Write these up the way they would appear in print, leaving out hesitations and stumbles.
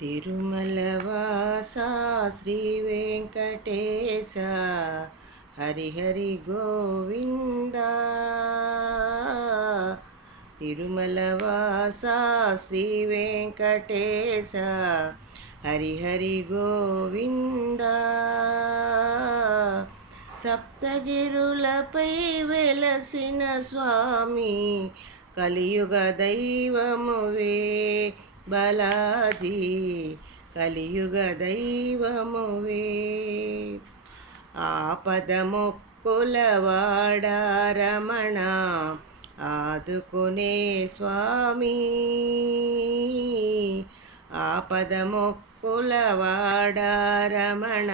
తిరుమలవాస శ్రీ వెంకటేశ హరిహరి గోవింద. తిరుమలవాస శ్రీ వెంకటేశ హరిహరి గోవింద. సప్తగిరులపై వెలసిన స్వామి కలియుగ దైవమువే బాలాజీ, కలియుగ దైవమువే. ఆపద మొక్కుల వాడా రమణ ఆదుకునే స్వామి, ఆపద మొక్కుల వాడా రమణ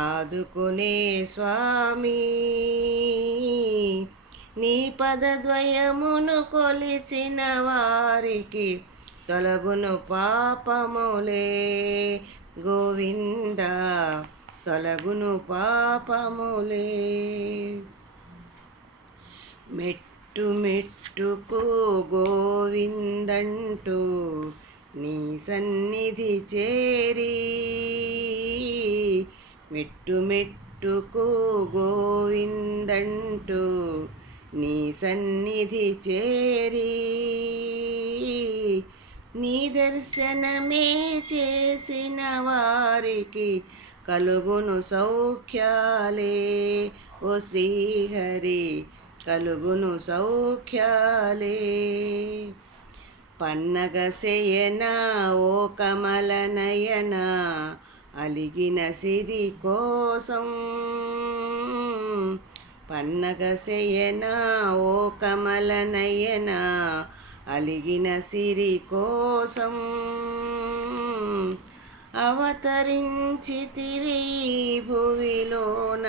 ఆదుకునే స్వామి. నీ పదద్వయమును కొలిచిన వారికి తొలగును పాపములే గోవింద, తొలగును పాపములే. మెట్టు మెట్టుకు గోవిందంటూ నీ సన్నిధి చేరి, మెట్టు మెట్టుకు గోవిందంటూ నీ సన్నిధి చేరి, నీ దర్శనమే చేసిన వారికి కలుగును సౌఖ్యాలే ఓ శ్రీహరి, కలుగును సౌఖ్యాలే. పన్నగ శయన ఓ కమల నయన అలిగిన సిరి కోసం, పన్నగ శయన ఓ కమల నయన అలిగిన సిరి కోసం అవతరించితివి భువిలోన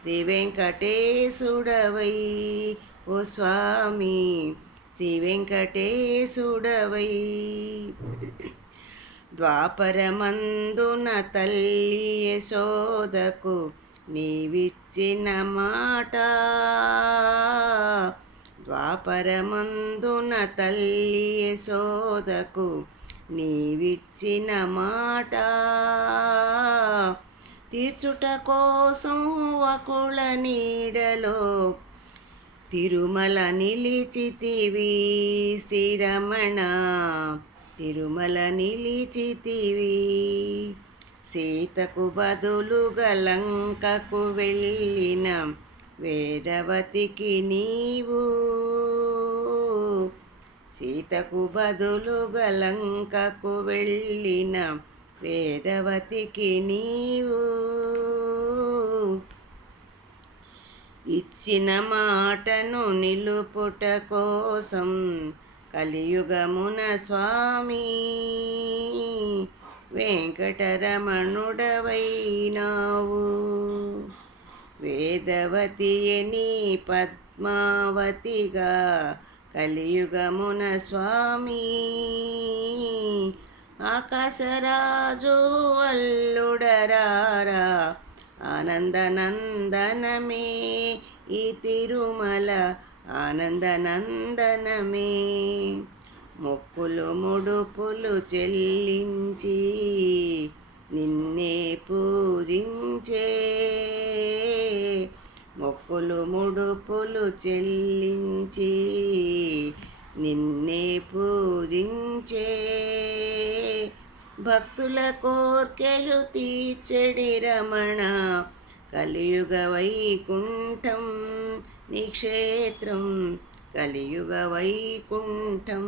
శ్రీ వెంకటేశుడవై ఓ స్వామి, శ్రీ వెంకటేశుడవై. ద్వాపరమందున తల్లి యశోదకు నీవిచ్చిన మాట, ద్వాపరమందున తల్లి యశోదకు నీవిచ్చిన మాట తీర్చుట కోసం వకుళ నీడలో తిరుమల నిలిచితివి శ్రీరమణ, తిరుమల నిలిచితివి. సీతకు బదులుగా లంకకు వెళ్ళిన వేదవతికి నీవు, సీతకు బదులుగా లంకకు వెళ్ళిన వేదవతికి నీవు. ఇచ్చిన మాటను నిలుపుట కోసం కలియుగమున స్వామి వెంకటరమణుడవైనావు. వేదవతియని పద్మావతిగా కలియుగమున స్వామి ఆకాశరాజు అల్లుడరారా ఆనందనందనమే ఈ తిరుమల ఆనందనందనమే. మొక్కులు ముడుపులు చెల్లించి నిన్నే పూజించే, మొక్కులు ముడుపులు చెల్లించి నిన్నే పూజించే. భక్తుల కోర్కెలు తీర్చెడి రమణ కలియుగ వైకుంఠం నీ క్షేత్రం, కలియుగ వైకుంఠం.